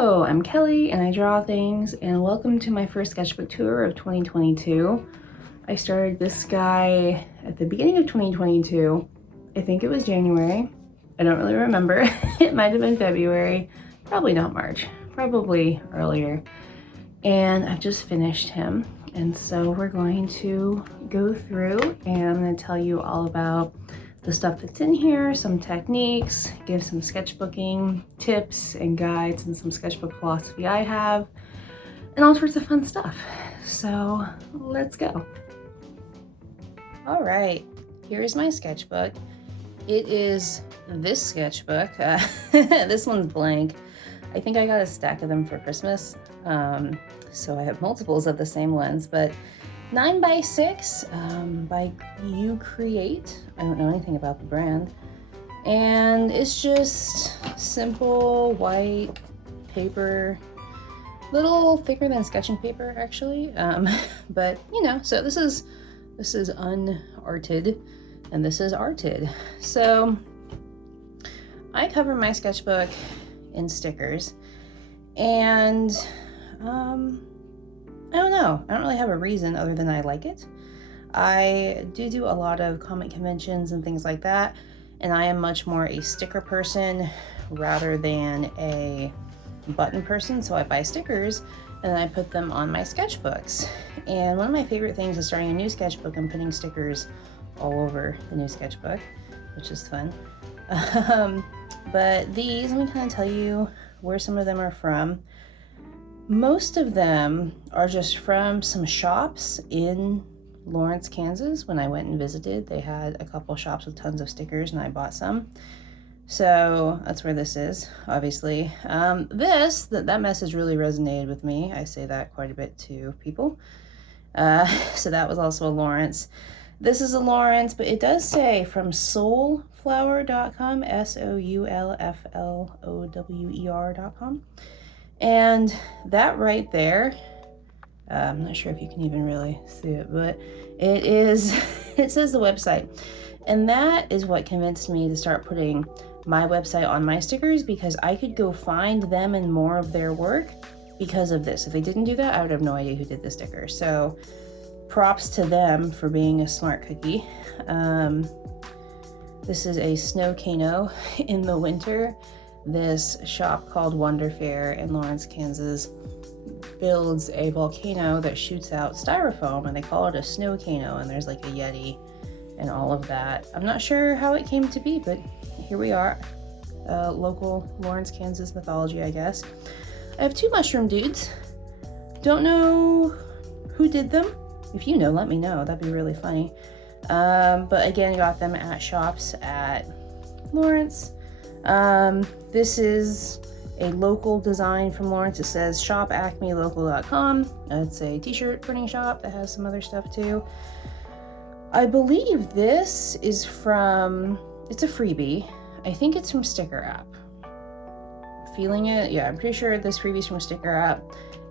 Hello, I'm Kelly and I draw things, and welcome to my first sketchbook tour of 2022. I started this guy at the beginning of 2022. I think it was January. I don't really remember. It might have been February, probably not March, probably earlier. And I've just finished him. And so we're going to go through and I'm going to tell you all about the stuff that's in here, some techniques, give some sketchbooking tips and guides and some sketchbook philosophy I have, and all sorts of fun stuff. So let's go. All right, here is my sketchbook. It is this sketchbook. This one's blank. I think I got a stack of them for Christmas. So I have multiples of the same ones, but 9x6 by You Create. I don't know anything about the brand. And it's just simple white paper, little thicker than sketching paper actually. But you know, so this is unarted and this is arted. So I cover my sketchbook in stickers, and I don't know. I don't really have a reason other than I like it. I do a lot of comic conventions and things like that, and I am much more a sticker person rather than a button person. So I buy stickers and then I put them on my sketchbooks. And one of my favorite things is starting a new sketchbook and putting stickers all over the new sketchbook, which is fun. But these, let me kind of tell you where some of them are from. Most of them are just from some shops in Lawrence, Kansas. When I went and visited, they had a couple shops with tons of stickers and I bought some. So that's where this is, obviously. That message really resonated with me. I say that quite a bit to people. So that was also a Lawrence. This is a Lawrence, but it does say from soulflower.com, soulflower.com. And that right there, I'm not sure if you can even really see it, but it is, it says the website. And that is what convinced me to start putting my website on my stickers, because I could go find them and more of their work because of this. If they didn't do that, I would have no idea who did the sticker. So props to them for being a smart cookie. This is a snow cano in the winter. This shop called Wonder Fair in Lawrence, Kansas builds a volcano that shoots out styrofoam, and they call it a snow cano, and there's like a Yeti and all of that. I'm not sure how it came to be, but here we are. Local Lawrence, Kansas mythology, I guess. I have two mushroom dudes. Don't know who did them. If you know, let me know. That'd be really funny. But again, got them at shops at Lawrence. This is a local design from Lawrence. It says shopacmelocal.com. It's a t-shirt printing shop that has some other stuff too. I believe this is from, it's a freebie. I think it's from Sticker App. Feeling it? Yeah, I'm pretty sure this freebie's from Sticker App.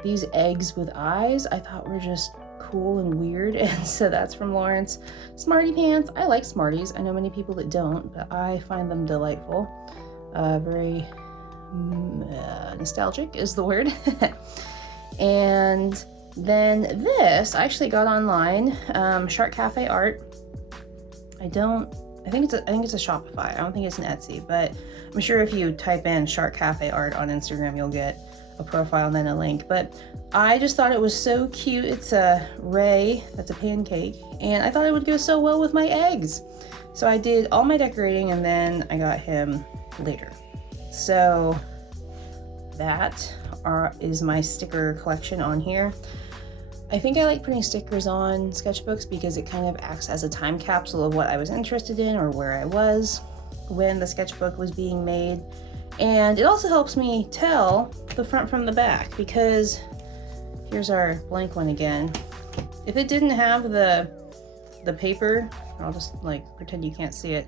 These eggs with eyes I thought were just cool and weird, and so that's from Lawrence. Smarty pants. I like Smarties. I know many people that don't, but I find them delightful. Very nostalgic is the word. And then this I actually got online. Shark Cafe art. I think it's a Shopify. I don't think it's an Etsy, but I'm sure if you type in Shark Cafe art on Instagram, you'll get a profile and then a link. But I just thought it was so cute. It's a Ray, that's a pancake, and I thought it would go so well with my eggs. So I did all my decorating and then I got him later. So that is my sticker collection on here. I think I like putting stickers on sketchbooks because it kind of acts as a time capsule of what I was interested in or where I was when the sketchbook was being made. And it also helps me tell the front from the back, because here's our blank one again. If it didn't have the paper, I'll just like pretend you can't see it.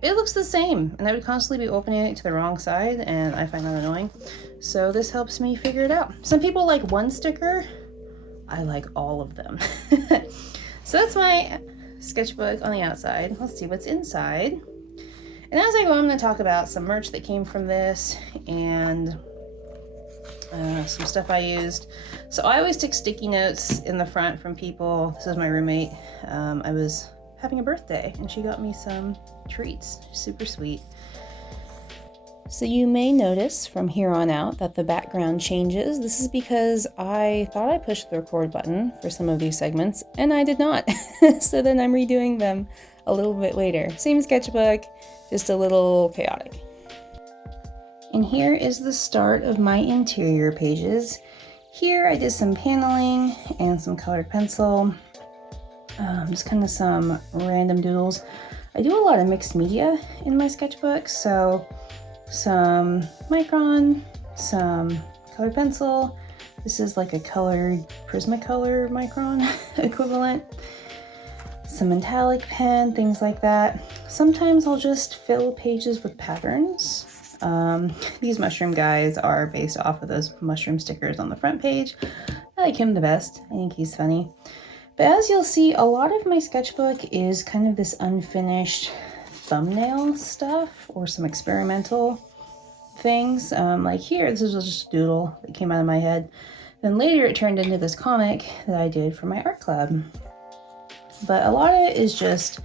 It looks the same, and I would constantly be opening it to the wrong side, and I find that annoying. So this helps me figure it out. Some people like one sticker. I like all of them. So that's my sketchbook on the outside. Let's see what's inside. And as I go, I'm going to talk about some merch that came from this and some stuff I used. So I always stick sticky notes in the front from people. This is my roommate. I was having a birthday and she got me some treats. Super sweet. So you may notice from here on out that the background changes. This is because I thought I pushed the record button for some of these segments and I did not. So then I'm redoing them a little bit later. Same sketchbook, just a little chaotic. And here is the start of my interior pages. Here I did some paneling and some colored pencil, just kind of some random doodles. I do a lot of mixed media in my sketchbook, so some micron, some colored pencil. This is like a colored Prismacolor micron equivalent. Some metallic pen, things like that. Sometimes I'll just fill pages with patterns. These mushroom guys are based off of those mushroom stickers on the front page. I like him the best. I think he's funny. But as you'll see, a lot of my sketchbook is kind of this unfinished thumbnail stuff or some experimental things. Like here, this was just a doodle that came out of my head. Then later it turned into this comic that I did for my art club. But a lot of it is just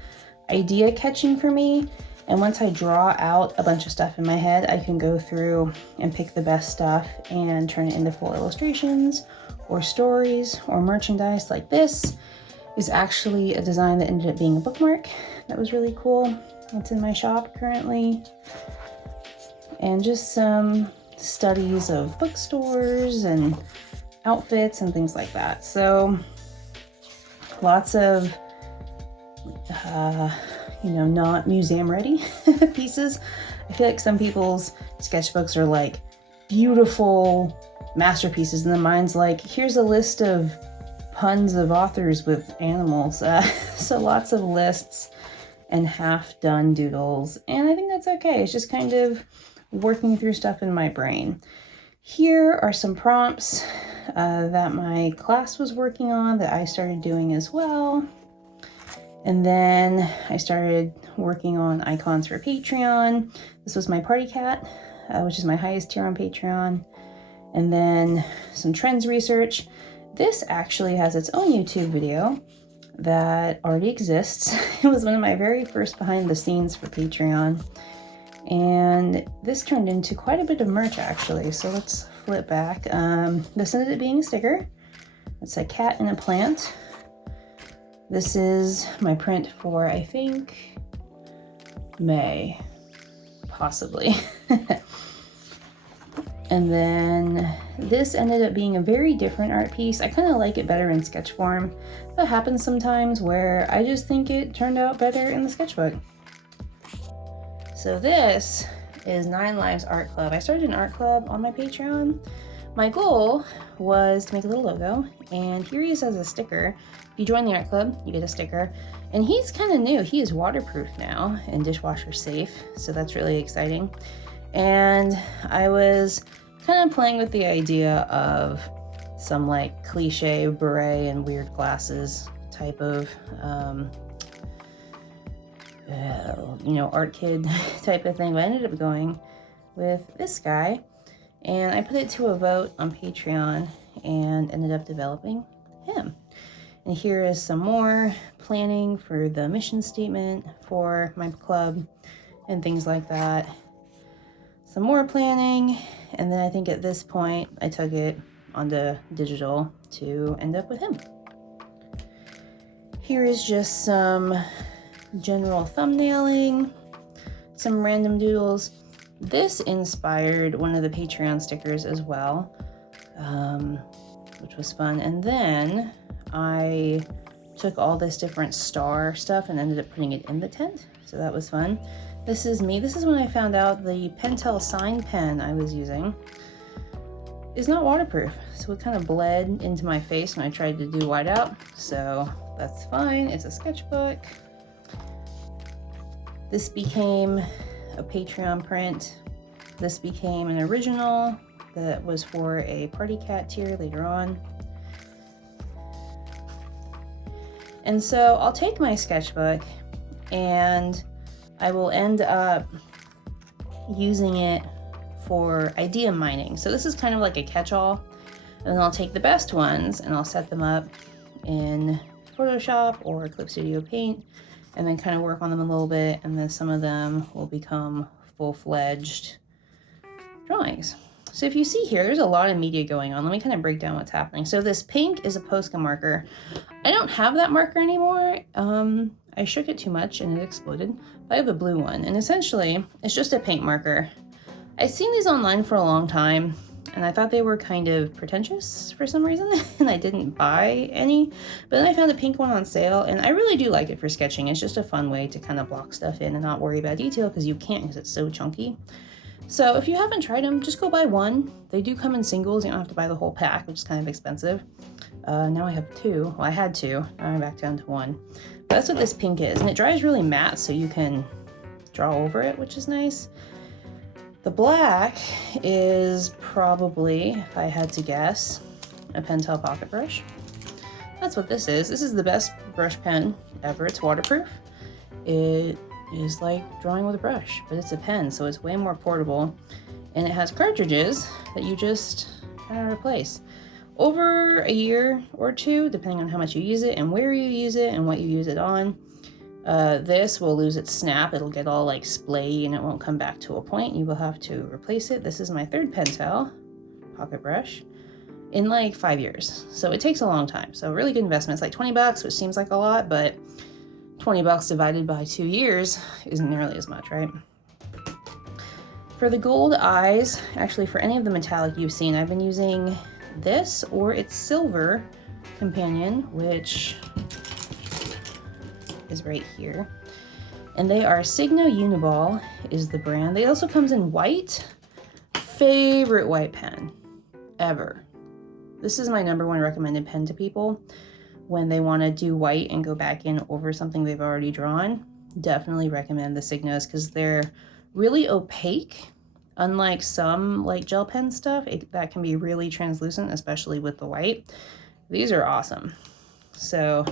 idea catching for me. And once I draw out a bunch of stuff in my head, I can go through and pick the best stuff and turn it into full illustrations or stories or merchandise. Like this is actually a design that ended up being a bookmark. That was really cool. It's in my shop currently. And just some studies of bookstores and outfits and things like that. So lots of, not museum ready pieces. I feel like some people's sketchbooks are like beautiful masterpieces and then mine's like, here's a list of puns of authors with animals. So lots of lists and half done doodles, and I think that's okay. It's just kind of working through stuff in my brain. Here are some prompts that my class was working on that I started doing as well. And then I started working on icons for Patreon. This was my party cat, which is my highest tier on Patreon. And then some trends research. This actually has its own YouTube video that already exists. It was one of my very first behind the scenes for Patreon. And this turned into quite a bit of merch actually. So let's flip back. This ended up being a sticker. It's a cat and a plant. This is my print for, I think, May, possibly. And then this ended up being a very different art piece. I kind of like it better in sketch form. That happens sometimes where I just think it turned out better in the sketchbook. So this is 9 Lives Art Club. I started an art club on my Patreon. My goal was to make a little logo, and here he is as a sticker. If you join the art club, you get a sticker. And he's kind of new. He is waterproof now and dishwasher safe, so that's really exciting. And I was kind of playing with the idea of some like cliche beret and weird glasses type of, art kid type of thing. But I ended up going with this guy, and I put it to a vote on Patreon and ended up developing him. And here is some more planning for the mission statement for my club and things like that. Some more planning, and then I think at this point I took it onto digital to end up with him. Here is just some general thumbnailing, some random doodles. This inspired one of the Patreon stickers as well, which was fun. And then I took all this different star stuff and ended up putting it in the tent, so that was fun. This is me. This is when I found out the Pentel sign pen I was using is not waterproof, so it kind of bled into my face when I tried to do whiteout, so that's fine. It's a sketchbook. This became a Patreon print. This became an original that was for a party cat tier later on. And so I'll take my sketchbook and I will end up using it for idea mining. So this is kind of like a catch-all, and then I'll take the best ones and I'll set them up in Photoshop or Clip Studio Paint, and then kind of work on them a little bit, and then some of them will become full-fledged drawings. So if you see here, there's a lot of media going on. Let me kind of break down what's happening. So this pink is a Posca marker. I don't have that marker anymore. I shook it too much and it exploded. But I have a blue one, and essentially it's just a paint marker. I've seen these online for a long time, and I thought they were kind of pretentious for some reason, and I didn't buy any. But then I found a pink one on sale, and I really do like it for sketching. It's just a fun way to kind of block stuff in and not worry about detail, because you can't, because it's so chunky. So if you haven't tried them, just go buy one. They do come in singles. You don't have to buy the whole pack, which is kind of expensive. Now I have two. Well, I had two. Now I'm back down to one. But that's what this pink is. And it dries really matte, so you can draw over it, which is nice. The black is probably, if I had to guess, a Pentel pocket brush. That's what this is. This is the best brush pen ever. It's waterproof. It is like drawing with a brush, but it's a pen, so it's way more portable, and it has cartridges that you just kind of replace. Over a year or two, depending on how much you use it and where you use it and what you use it on, this will lose its snap. It'll get all like splayy and it won't come back to a point. You will have to replace it. This is my third Pentel pocket brush in like 5 years, so it takes a long time. So really good investment. It's like 20 bucks, which seems like a lot, but 20 bucks divided by 2 years isn't nearly as much, right? For the gold eyes, actually for any of the metallic you've seen, I've been using this or its silver companion, which is right here. And they are Signo Uniball is the brand. They also comes in white. Favorite white pen ever. This is my #1 recommended pen to people when they want to do white and go back in over something they've already drawn. Definitely recommend the Signos, because they're really opaque. Unlike some like gel pen stuff, that can be really translucent, especially with the white. These are awesome. So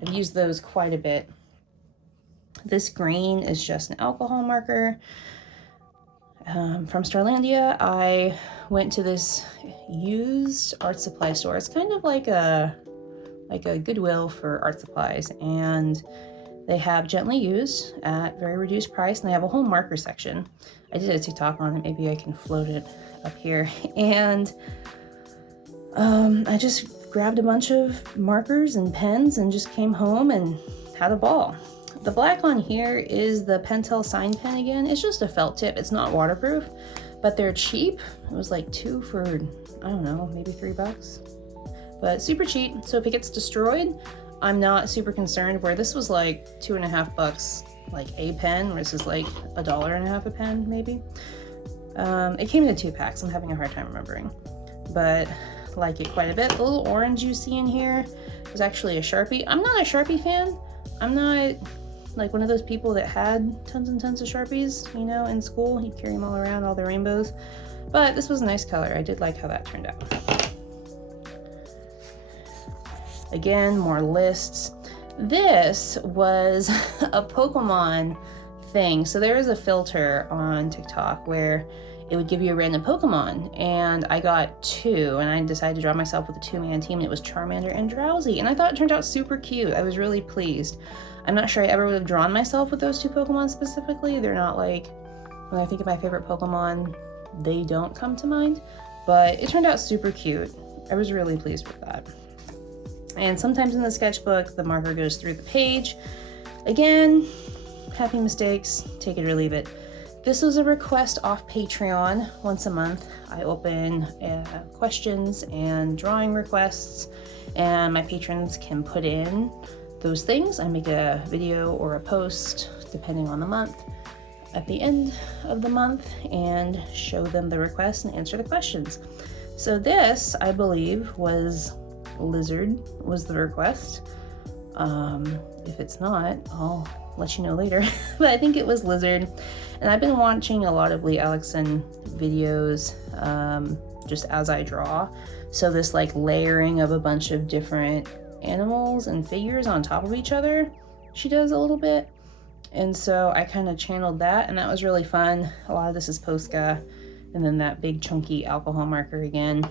I've used those quite a bit. This green is just an alcohol marker. From Starlandia, I went to this used art supply store. It's kind of like a Goodwill for art supplies, and they have gently used at very reduced price, and they have a whole marker section. I did a TikTok on it. Maybe I can float it up here. And I just grabbed a bunch of markers and pens and just came home and had a ball. The black on here is the Pentel sign pen again. It's just a felt tip. It's not waterproof, but they're cheap. It was like 2 for, I don't know, maybe 3 bucks. But super cheap. So if it gets destroyed, I'm not super concerned, where this was like 2.5 bucks, like a pen, where this is like $1.50 a pen, maybe. It came in 2 packs. I'm having a hard time remembering, but like it quite a bit. The little orange you see in here is actually a Sharpie. I'm not a Sharpie fan. I'm not like one of those people that had tons and tons of Sharpies, you know, in school. You'd carry them all around, all the rainbows. But this was a nice color. I did like how that turned out. Again, more lists. This was a Pokemon thing. So there is a filter on TikTok where it would give you a random Pokemon, and I got 2, and I decided to draw myself with a 2-man team, and it was Charmander and Drowsy, and I thought it turned out super cute. I was really pleased. I'm not sure I ever would have drawn myself with those 2 Pokemon specifically. They're not like, when I think of my favorite Pokemon, they don't come to mind, but it turned out super cute. I was really pleased with that. And sometimes in the sketchbook, the marker goes through the page. Again, happy mistakes, take it or leave it. This was a request off Patreon. Once a month, I open questions and drawing requests, and my patrons can put in those things. I make a video or a post, depending on the month, at the end of the month, and show them the requests and answer the questions. So this, I believe, was Lizard was the request. If it's not, I'll let you know later. But I think it was Lizard. And I've been watching a lot of Lee Alexson videos just as I draw. So this like layering of a bunch of different animals and figures on top of each other, she does a little bit. And so I kind of channeled that, and that was really fun. A lot of this is Posca, And then that big chunky alcohol marker again.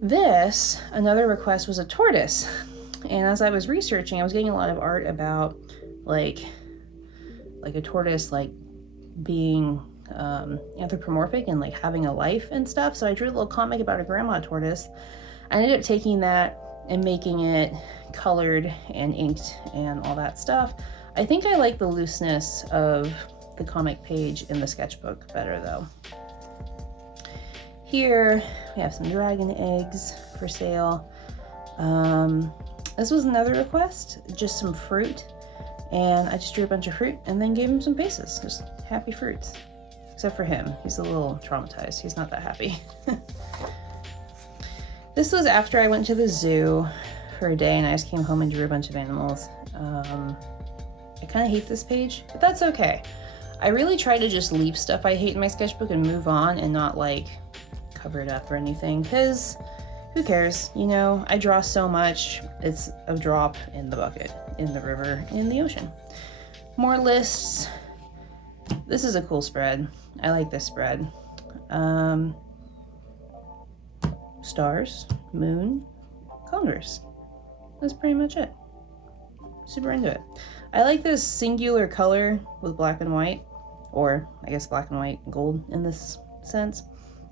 This, another request, was a tortoise. And as I was researching, I was getting a lot of art about like a tortoise like being anthropomorphic and like having a life and stuff. So I drew a little comic about a grandma tortoise. I ended up taking that and making it colored and inked and all that stuff. I think I like the looseness of the comic page in the sketchbook better though. Here we have some dragon eggs for sale. This was another request, just some fruit. And I just drew a bunch of fruit and then gave him some faces, just happy fruits. Except for him, he's a little traumatized. He's not that happy. This was after I went to the zoo for a day and I just came home and drew a bunch of animals. I kind of hate this page, but that's okay. I really try to just leave stuff I hate in my sketchbook and move on and not like cover it up or anything, because who cares? You know, I draw so much, it's a drop in the bucket, in the river, in the ocean. More lists. This is a cool spread. I like this spread. Stars, moon, condors. That's pretty much it. Super into it. I like this singular color with black and white, or I guess black and white and gold in this sense.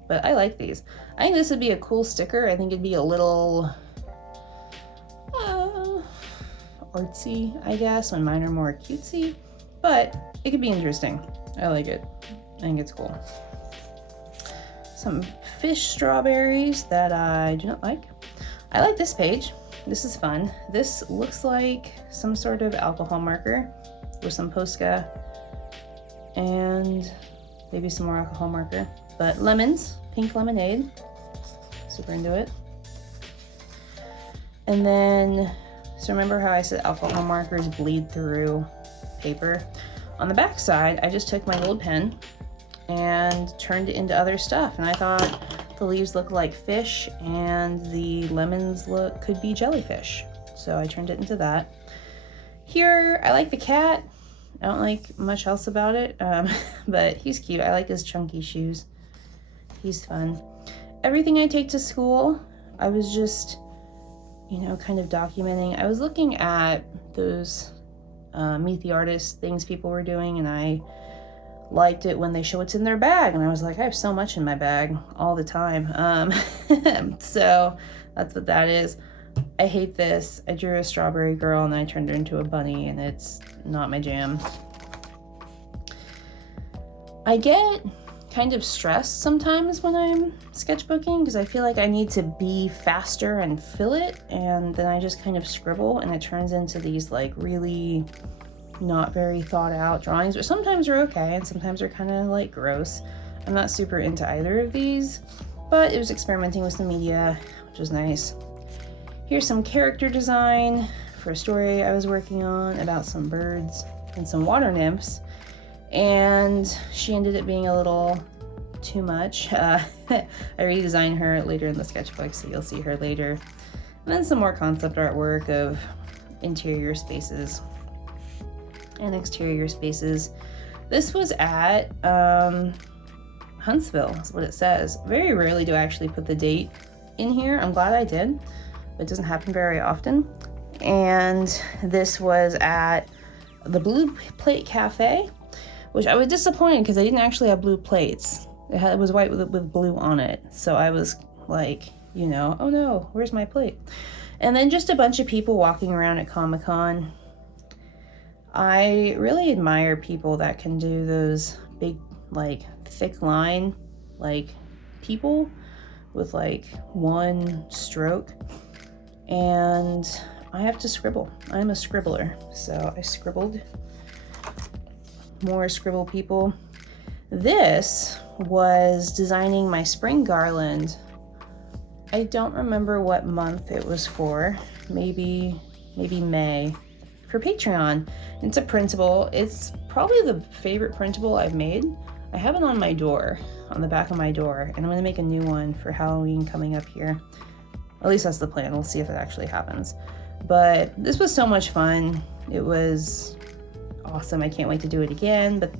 But I like these. I think this would be a cool sticker. I think it'd be a little artsy, I guess, when mine are more cutesy. But it could be interesting. I like it. I think it's cool. Some fish strawberries that I do not like. I like this page. This is fun. This looks like some sort of alcohol marker with some Posca and maybe some more alcohol marker. But lemons, pink lemonade. Super into it. And then, so remember how I said alcohol markers bleed through paper? On the back side, I just took my gold pen and turned it into other stuff. And I thought the leaves look like fish and the lemons could be jellyfish. So I turned it into that. Here, I like the cat. I don't like much else about it, but he's cute. I like his chunky shoes. He's fun. Everything I take to school, I was just, you know, kind of documenting. I was looking at those Meet the Artist things people were doing, and I liked it when they show what's in their bag. And I was like, I have so much in my bag all the time. So that's what that is. I hate this. I drew a strawberry girl and I turned her into a bunny, and it's not my jam. I get kind of stressed sometimes when I'm sketchbooking because I feel like I need to be faster and fill it, and then I just kind of scribble and it turns into these like really not very thought out drawings, but sometimes they're okay and sometimes they're kind of like gross. I'm not super into either of these, but it was experimenting with some media, which was nice. Here's some character design for a story I was working on about some birds and some water nymphs, and she ended up being a little too much. I redesigned her later in the sketchbook, so you'll see her later. And then some more concept artwork of interior spaces and exterior spaces. This was at Huntsville, is what it says. Very rarely do I actually put the date in here. I'm glad I did. It doesn't happen very often. And this was at the Blue Plate Cafe, which I was disappointed because I didn't actually have blue plates. It was white with blue on it. So I was like, you know, oh no, where's my plate? And then just a bunch of people walking around at Comic-Con. I really admire people that can do those big, like, thick line, like, people with like one stroke. And I have to scribble. I'm a scribbler, so I scribbled. More scribble people. This was designing my spring garland. I don't remember what month it was for. Maybe May. For Patreon. It's a printable. It's probably the favorite printable I've made. I have it on my door, on the back of my door, and I'm gonna make a new one for Halloween coming up here. At least that's the plan. We'll see if it actually happens. But this was so much fun. It was awesome. I can't wait to do it again. But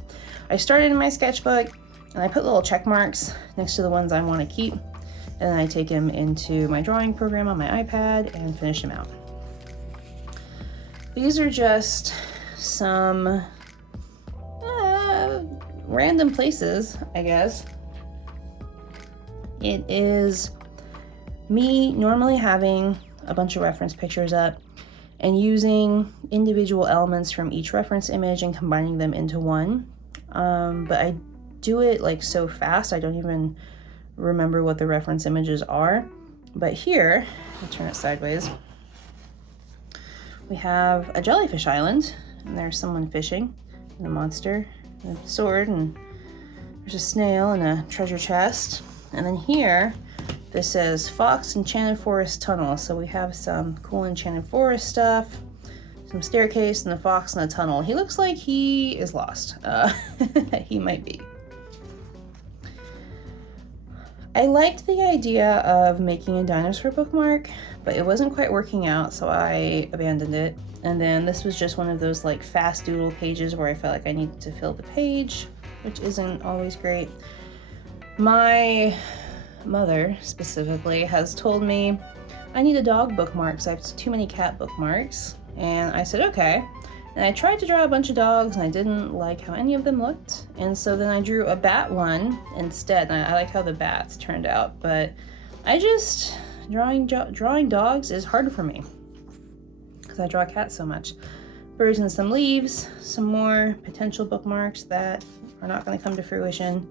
I started in my sketchbook And I put little check marks next to the ones I want to keep. And then I take them into my drawing program on my iPad and finish them out. These are just some random places, I guess. It is me normally having a bunch of reference pictures up and using individual elements from each reference image and combining them into one. But I do it like so fast, I don't even remember what the reference images are. But here, I'll turn it sideways. We have a jellyfish island, and there's someone fishing, and a monster, and a sword, and there's a snail and a treasure chest. And then here, this says Fox Enchanted Forest Tunnel. So we have some cool Enchanted Forest stuff, some staircase, and a fox in a tunnel. He looks like he is lost. He might be. I liked the idea of making a dinosaur bookmark, but it wasn't quite working out, so I abandoned it. And then this was just one of those like fast doodle pages where I felt like I needed to fill the page, which isn't always great. My mother specifically has told me I need a dog bookmark because I have too many cat bookmarks. And I said, okay. And I tried to draw a bunch of dogs and I didn't like how any of them looked. And so then I drew a bat one instead. And I like how the bats turned out, but I just, drawing dogs is harder for me because I draw cats so much. Birds and some leaves, some more potential bookmarks that are not going to come to fruition.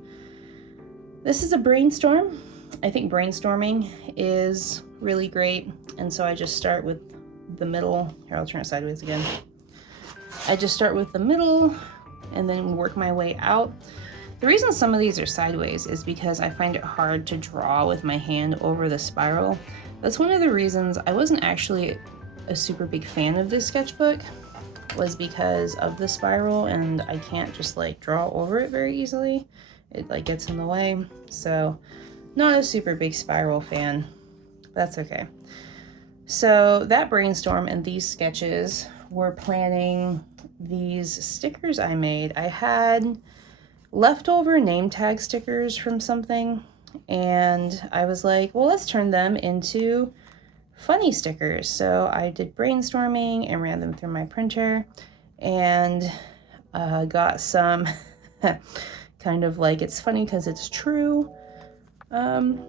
This is a brainstorm. I think brainstorming is really great. And so I just start with the middle. Here, I'll turn it sideways again. I just start with the middle and then work my way out. The reason some of these are sideways is because I find it hard to draw with my hand over the spiral. That's one of the reasons I wasn't actually a super big fan of this sketchbook, was because of the spiral, and I can't just like draw over it very easily. It like gets in the way. So not a super big spiral fan. That's okay. So that brainstorm and these sketches were planning these stickers I made. I had leftover name tag stickers from something, and I was like, well, let's turn them into funny stickers. So I did brainstorming and ran them through my printer and got some kind of like it's funny because it's true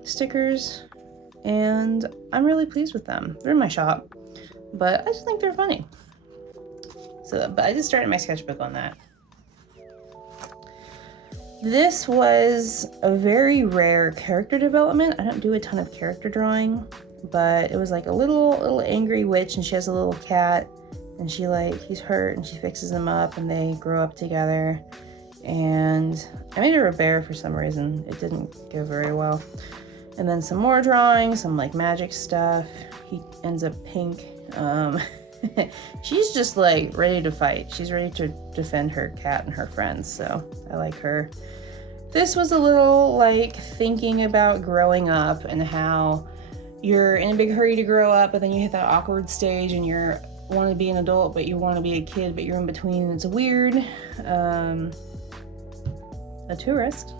stickers, and I'm really pleased with them. They're in my shop, but I just think they're funny. So, but I just started my sketchbook on that. This was a very rare character development. I don't do a ton of character drawing, but it was like a little angry witch, and she has a little cat, and she he's hurt, and she fixes him up, and they grow up together. And I made her a bear for some reason. It didn't go very well. And then some more drawing, some like magic stuff. He ends up pink. She's just like ready to fight. She's ready to defend her cat and her friends, so I like her. This was a little like thinking about growing up and how you're in a big hurry to grow up, but then you hit that awkward stage and you want to be an adult, but you want to be a kid, but you're in between. It's weird. A tourist.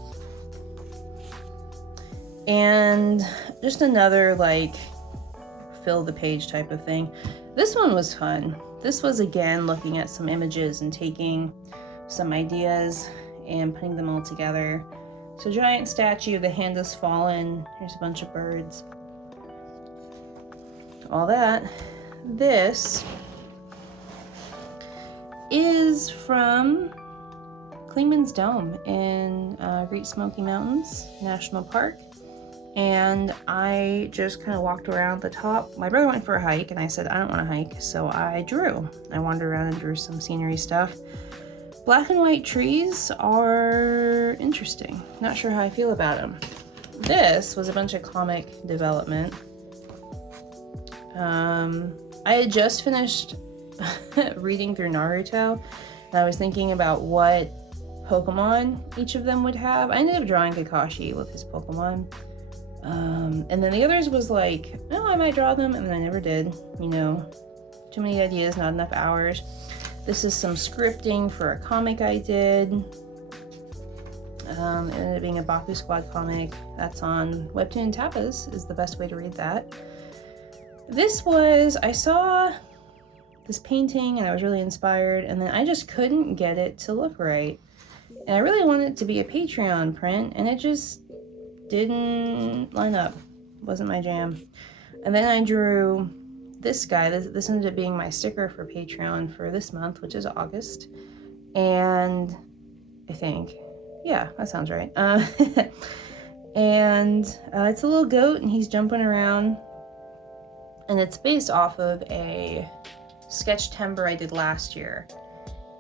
And just another like fill the page type of thing. This one was fun. This was again looking at some images and taking some ideas and putting them all together. So giant statue, the hand has fallen. Here's a bunch of birds. All that. This is from Clingman's Dome in Great Smoky Mountains National Park. And I just kind of walked around the top. My brother went for a hike and I said, I don't want to hike. So I drew. I wandered around and drew some scenery stuff. Black and white trees are interesting. Not sure how I feel about them. This was a bunch of comic development. I had just finished reading through Naruto, and I was thinking about what Pokemon each of them would have. I ended up drawing Kakashi with his Pokemon. And then the others was like, oh, I might draw them, and then I never did. You know, too many ideas, not enough hours. This is some scripting for a comic I did. It ended up being a Baku Squad comic that's on Webtoon and Tapas is the best way to read that. This was, I saw this painting and I was really inspired, and then I just couldn't get it to look right. And I really wanted it to be a Patreon print, and it just didn't line up. Wasn't my jam. And then I drew this guy. This ended up being my sticker for Patreon for this month, which is August. And I think, yeah, that sounds right. And it's a little goat, and he's jumping around. And it's based off of a sketch timber I did last year.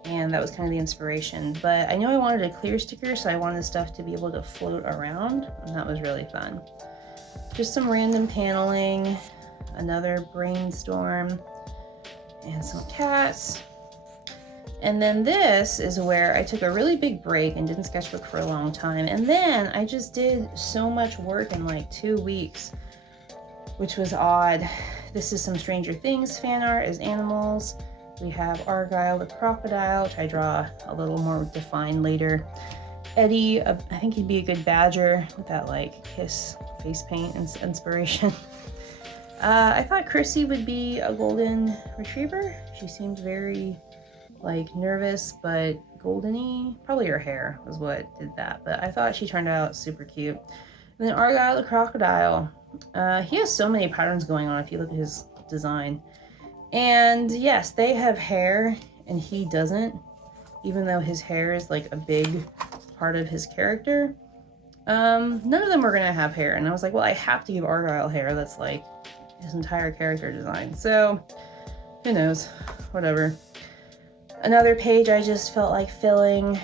And that was kind of the inspiration. But I knew I wanted a clear sticker, so I wanted stuff to be able to float around, and that was really fun. Just some random paneling, another brainstorm, and some cats. And then this is where I took a really big break and didn't sketchbook for a long time. And then I just did so much work in like 2 weeks, which was odd. This is some Stranger Things fan art as animals. We have Argyle the crocodile, which I draw a little more defined later. Eddie, I think he'd be a good badger with that like kiss face paint inspiration. I thought Chrissy would be a golden retriever. She seemed very like nervous but goldeny. Probably her hair was what did that, but I thought she turned out super cute. And then Argyle the crocodile. He has so many patterns going on if you look at his design. And yes, they have hair and he doesn't, even though his hair is like a big part of his character. None of them were gonna have hair, and I was like, well, I have to give Argyle hair. That's like his entire character design. So who knows, whatever. Another page I just felt like filling.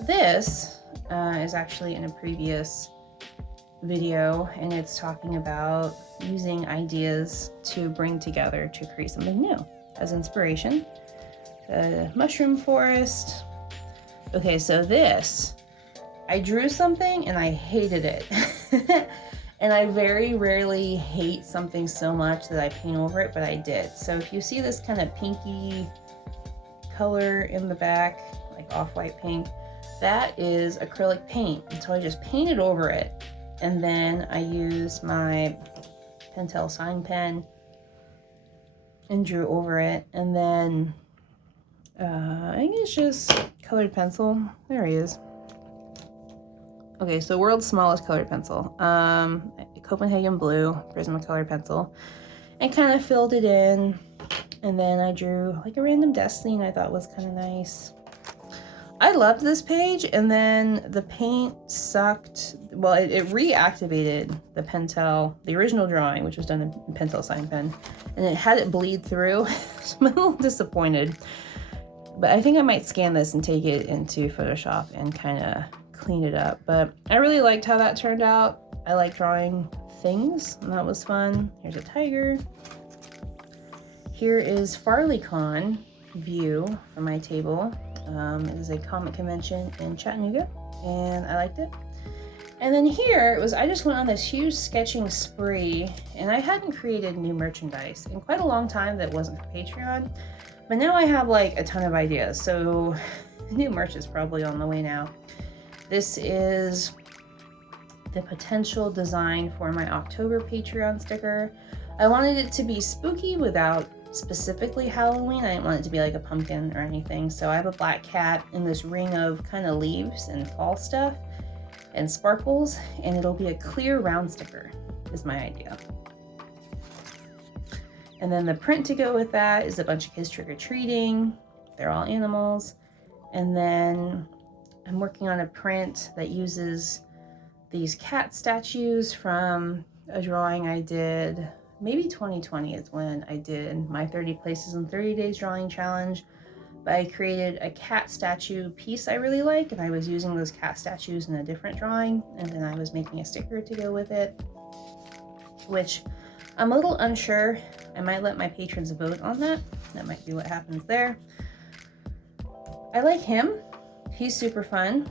This is actually in a previous video, and it's talking about using ideas to bring together to create something new as inspiration. The mushroom forest. Okay, so this, I drew something and I hated it. And I very rarely hate something so much that I paint over it, but I did. So if you see this kind of pinky color in the back, like off-white pink, that is acrylic paint. And so I just painted over it. And then I used my Pentel sign pen and drew over it. And then I think it's just colored pencil. There he is. Okay, so world's smallest colored pencil. Copenhagen blue Prismacolor pencil. And kind of filled it in. And then I drew like a random desk scene I thought was kind of nice. I loved this page, and then the paint sucked. Well, it reactivated the Pentel, the original drawing, which was done in Pentel sign pen, and it had it bleed through. So I'm a little disappointed. But I think I might scan this and take it into Photoshop and kind of clean it up. But I really liked how that turned out. I like drawing things, and that was fun. Here's a tiger. Here is FarleyCon view from my table. It is a comic convention in Chattanooga, and I liked it. And then here it was, I just went on this huge sketching spree, and I hadn't created new merchandise in quite a long time that wasn't for Patreon, but now I have like a ton of ideas, so new merch is probably on the way now. This is the potential design for my October Patreon sticker. I wanted it to be spooky without specifically Halloween. I didn't want it to be like a pumpkin or anything. So I have a black cat in this ring of kind of leaves and fall stuff and sparkles, and it'll be a clear round sticker is my idea. And then the print to go with that is a bunch of kids trick-or-treating. They're all animals. And then I'm working on a print that uses these cat statues from a drawing I did. Maybe 2020 is when I did my 30 Places in 30 Days drawing challenge. But I created a cat statue piece I really like, and I was using those cat statues in a different drawing, and then I was making a sticker to go with it, which I'm a little unsure. I might let my patrons vote on that. That might be what happens there. I like him. He's super fun.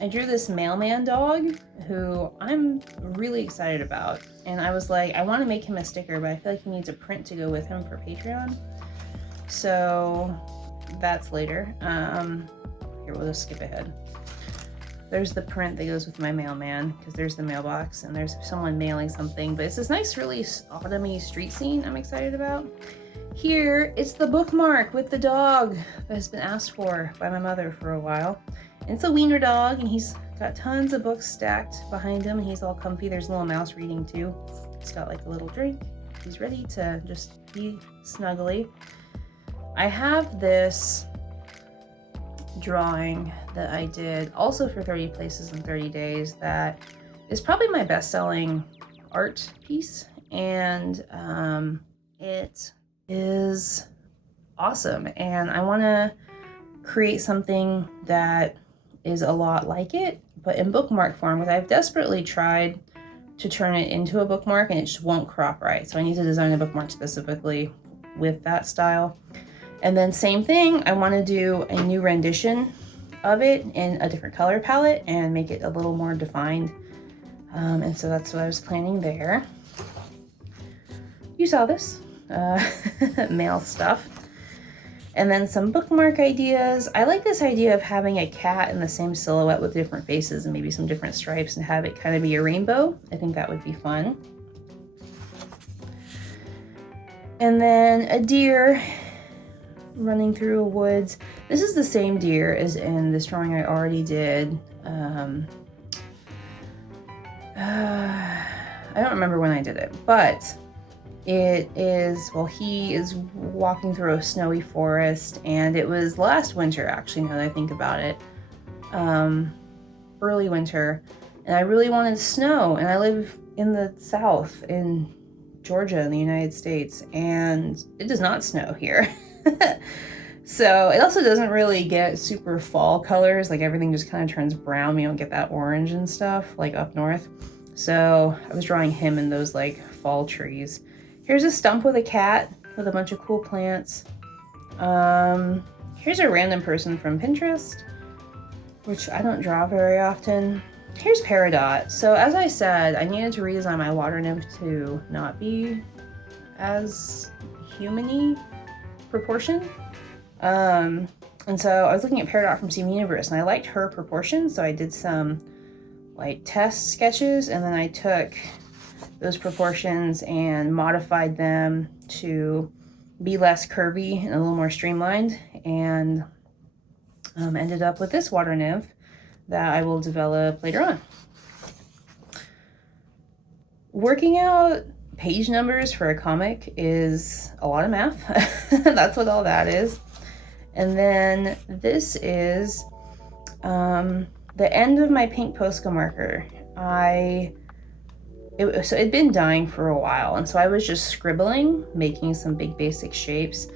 I drew this mailman dog who I'm really excited about. And I was like, I want to make him a sticker, but I feel like he needs a print to go with him for Patreon. So that's later. Here, we'll just skip ahead. There's the print that goes with my mailman, because there's the mailbox and there's someone mailing something. But it's this nice, really autumny street scene I'm excited about. Here, it's the bookmark with the dog that has been asked for by my mother for a while. And it's a wiener dog, and he's got tons of books stacked behind him. He's all comfy. There's a little mouse reading too. He's got like a little drink. He's ready to just be snuggly. I have this drawing that I did also for 30 Places in 30 Days that is probably my best-selling art piece, and it is awesome, and I want to create something that is a lot like it, but in bookmark form, because I've desperately tried to turn it into a bookmark and it just won't crop right. So I need to design a bookmark specifically with that style. And then same thing, I want to do a new rendition of it in a different color palette and make it a little more defined. And so that's what I was planning there. You saw this, mail stuff. And then some bookmark ideas. I like this idea of having a cat in the same silhouette with different faces and maybe some different stripes and have it kind of be a rainbow. I think that would be fun. And then a deer running through a woods. This is the same deer as in this drawing I already did. I don't remember when I did it, but it is, well, he is walking through a snowy forest, and it was last winter, actually, now that I think about it. Early winter, and I really wanted snow, and I live in the South, in Georgia, in the United States, and it does not snow here. So it also doesn't really get super fall colors, like everything just kind of turns brown. We don't get that orange and stuff like up north. So I was drawing him in those like fall trees. Here's a stump with a cat with a bunch of cool plants. Here's a random person from Pinterest, which I don't draw very often. Here's Peridot. So as I said, I needed to redesign my water nymph to not be as human-y proportion. And so I was looking at Peridot from Steven Universe, and I liked her proportion, so I did some like test sketches, and then I took those proportions and modified them to be less curvy and a little more streamlined, and ended up with this water nymph that I will develop later on. Working out page numbers for a comic is a lot of math. That's what all that is. And then this is the end of my pink Posca marker. So it'd been dying for a while, and so I was just scribbling, making some big basic shapes,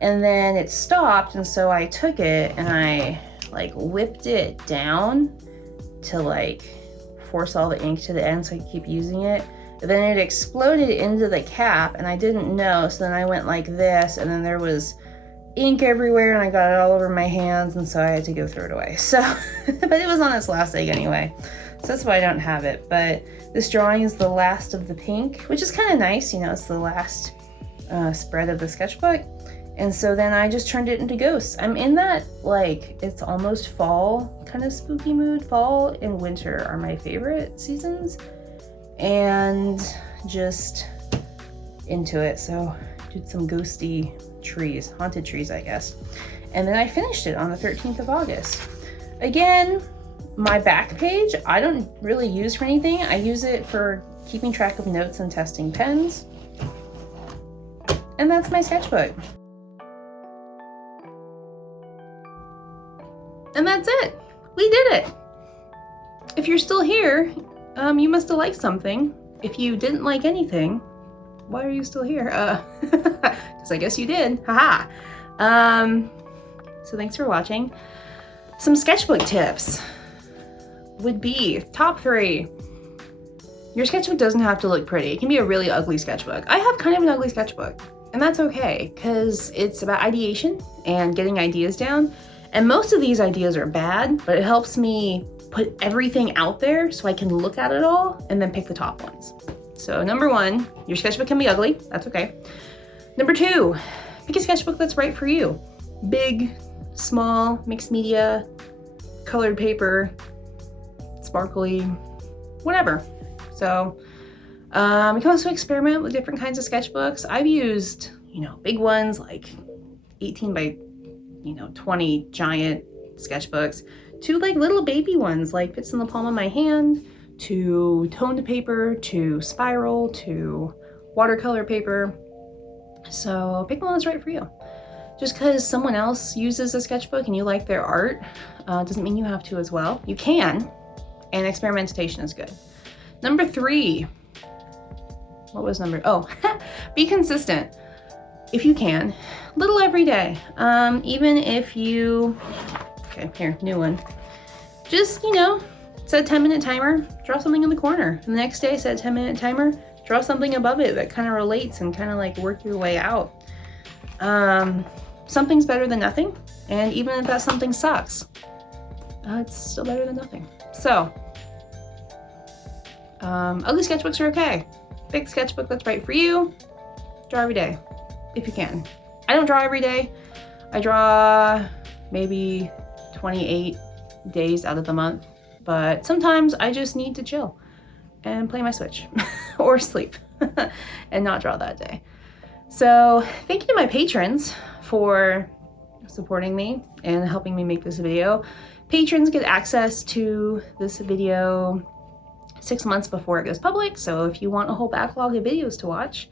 and then it stopped, and so I took it and I like whipped it down to like force all the ink to the end so I could keep using it. And then it exploded into the cap, and I didn't know, so then I went like this, and then there was ink everywhere, and I got it all over my hands, and so I had to go throw it away. So, but it was on its last leg anyway, so that's why I don't have it. But this drawing is the last of the pink, which is kind of nice, you know, it's the last spread of the sketchbook. And so then I just turned it into ghosts. I'm in that, like, it's almost fall kind of spooky mood. Fall and winter are my favorite seasons, and just into it. So did some ghosty trees, haunted trees, I guess. And then I finished it on the 13th of August. Again, my back page, I don't really use for anything. I use it for keeping track of notes and testing pens. And that's my sketchbook. And that's it. We did it. If you're still here, you must have liked something. If you didn't like anything, why are you still here? Because I guess you did. Haha. So thanks for watching. Some sketchbook tips would be top 3. Your sketchbook doesn't have to look pretty. It can be a really ugly sketchbook. I have kind of an ugly sketchbook, and that's okay, because it's about ideation and getting ideas down. And most of these ideas are bad, but it helps me put everything out there so I can look at it all and then pick the top ones. So number 1, your sketchbook can be ugly. That's okay. Number 2, pick a sketchbook that's right for you. Big, small, mixed media, colored paper, sparkly, whatever. So you can also experiment with different kinds of sketchbooks. I've used, you know, big ones like 18 by, 20 giant sketchbooks, to like little baby ones like fits in the palm of my hand, to toned paper, to spiral, to watercolor paper. So pick one that's right for you. Just because someone else uses a sketchbook and you like their art doesn't mean you have to as well. You can, and experimentation is good. Number 3. What was number? Oh, be consistent if you can. Little every day. Even if you, okay, here, new one. Just, set a 10-minute timer, draw something in the corner. And the next day, set a 10-minute timer, draw something above it that kind of relates and kind of like work your way out. Something's better than nothing. And even if that something sucks, it's still better than nothing. So, ugly sketchbooks are okay. Pick the sketchbook that's right for you. Draw every day, if you can. I don't draw every day. I draw maybe 28 days out of the month, but sometimes I just need to chill and play my Switch or sleep and not draw that day. So thank you to my patrons for supporting me and helping me make this video. Patrons get access to this video 6 months before it goes public. So if you want a whole backlog of videos to watch,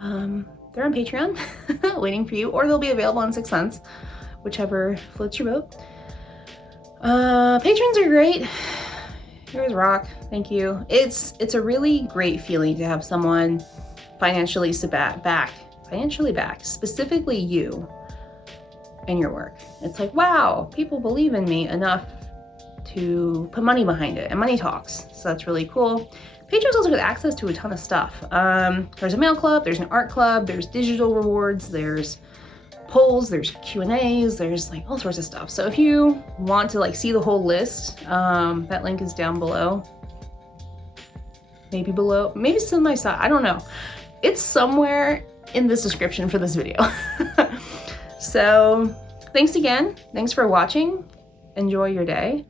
they're on Patreon waiting for you, or they'll be available in 6 months, whichever floats your boat. Patrons are great. You guys rock. Thank you. It's a really great feeling to have someone financially back, specifically you and your work. It's like, wow, people believe in me enough to put money behind it, and money talks. So that's really cool. Patrons also get access to a ton of stuff. There's a mail club, there's an art club, there's digital rewards, there's polls, there's Q&As, there's like all sorts of stuff. So if you want to like see the whole list, that link is down below. Maybe it's to my side, I don't know. It's somewhere in this description for this video. So thanks again. Thanks for watching. Enjoy your day,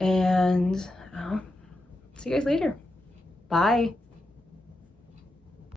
and I'll see you guys later. Bye.